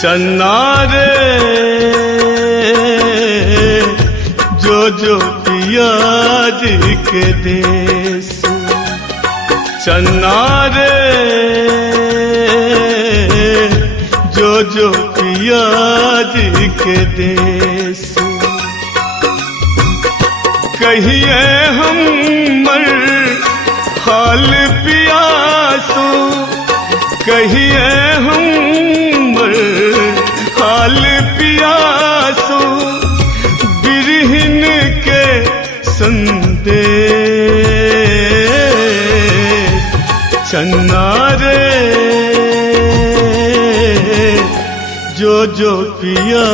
चन्ना रे जो पिया जी के देश, चन्ना रे जो पिया जी के देश। कहिए हम मर हाल पियासो, कहिए हम मर हाल पियासो, बिरहिन के संदेश। चन्ना रे जो पिया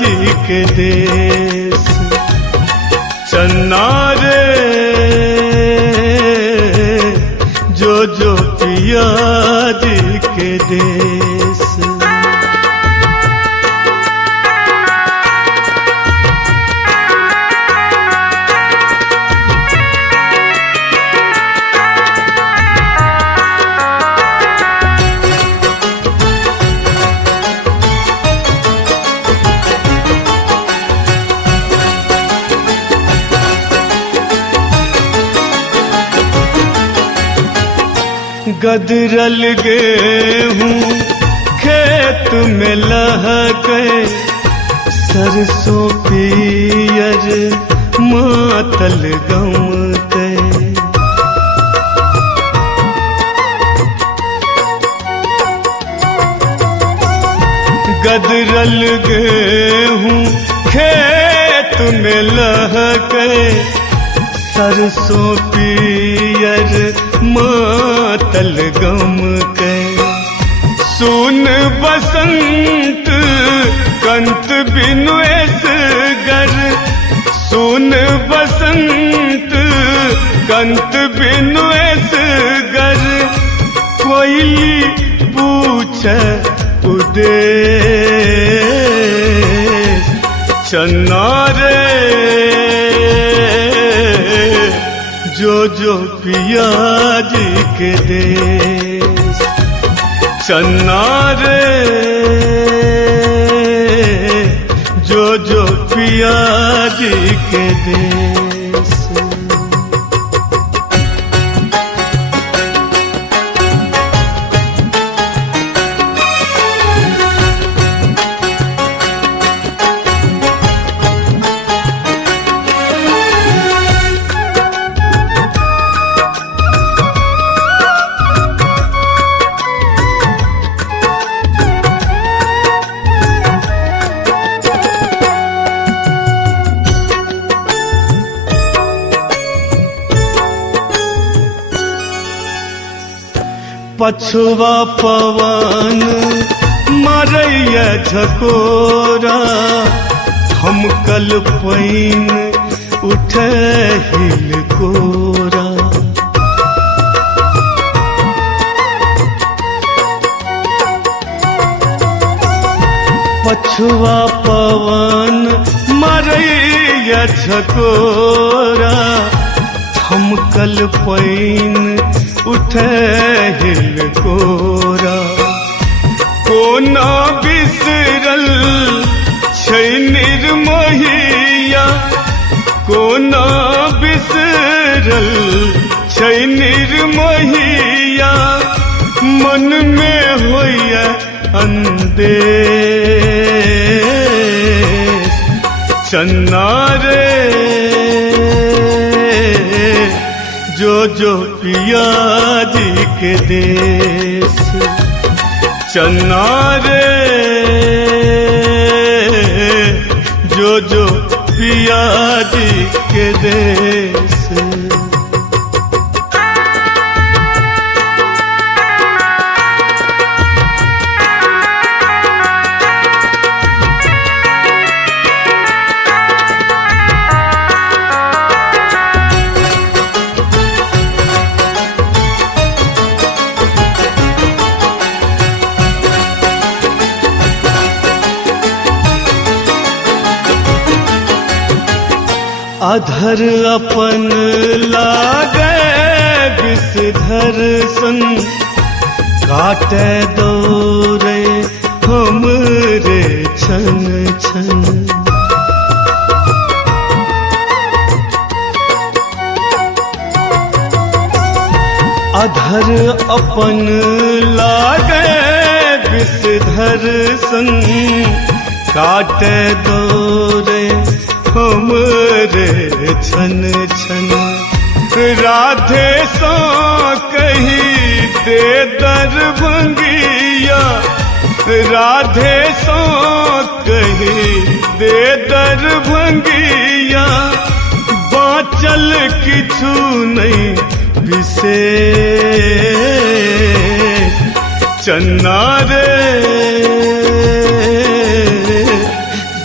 जी के देश, चन्ना रे जो पिया जी के देश। गदरल गेहूं खेत में लहके, सरसों पियर मातल गम के। गदरल गेहूं खेत में लहके, सरसों पियर मातल गम के। सुन बसंत कंत बिनुएस गर, सुन बसंत कंत बिनुएस गर, कोयली पूछे उदेश। चन्ना रे जो पिया जी के देश, चन्ना रे जो पिया जी के देश। पछुआ पवन मरैया झकोरा, हम कल पैन उठे हिल कोरा। पछुआ पवन मरैया झकोरा, हम कल पैन उठे हिल कोरा। कोना बिसरल छै निर्मोहिया, कोना बिसरल छै निर्मोहिया, मन में होइया अंदेश। चन्ना रे जो पिया जी के देश, चन्ना रे जो पिया जी के देश। अधर अपन लागे विषधर सन, काटे दौरे हम हर अपन लागे विषधर सन, काटे दौरे हमरे छन छन। राधे सो कही दे दरभंगिया, राधे सो कही दे दरभंगिया। बाँचल किछु नहीं विशेष, चन्ना रे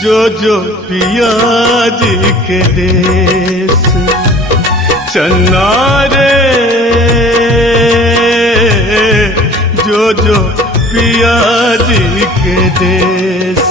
जो पिया जी के देश। चन्ना रे जो पिया जी के देश।